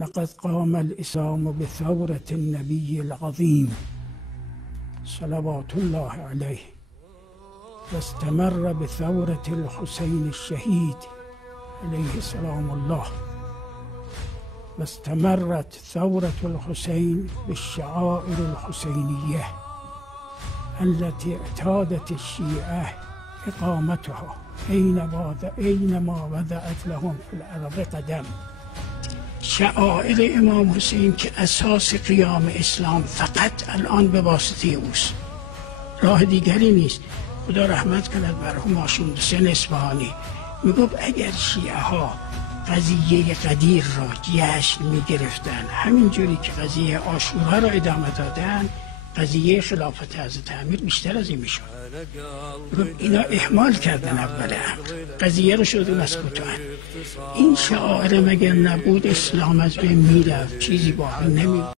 لقد قام الإسلام بثورة النبي العظيم صلوات الله عليه، واستمر بثورة الحسين الشهيد عليه سلام الله، واستمرت ثورة الحسين بالشعائر الحسينية التي اعتادت الشيعة إقامتها أينما وضعت لهم في الأرض قدم. شعائر امام حسین که اساس قیام اسلام فقط الان به واسطه اوست، راه دیگری نیست. خدا رحمت کند مرحوم هاشم حسین اصفهانی میگفت اگر شیعه ها قضیه قدیر را جشن میگرفتن، همینجوری که قضیه عاشورا را ادامه دادن، قضیه خلافت حضرت امیر بیشتر از این میشد. اینا اهمال کردن اول قضیه رو شدون از کتان. این شعائر مگر نبود اسلام از بین میرفت، چیزی باقی نمی‌ماند.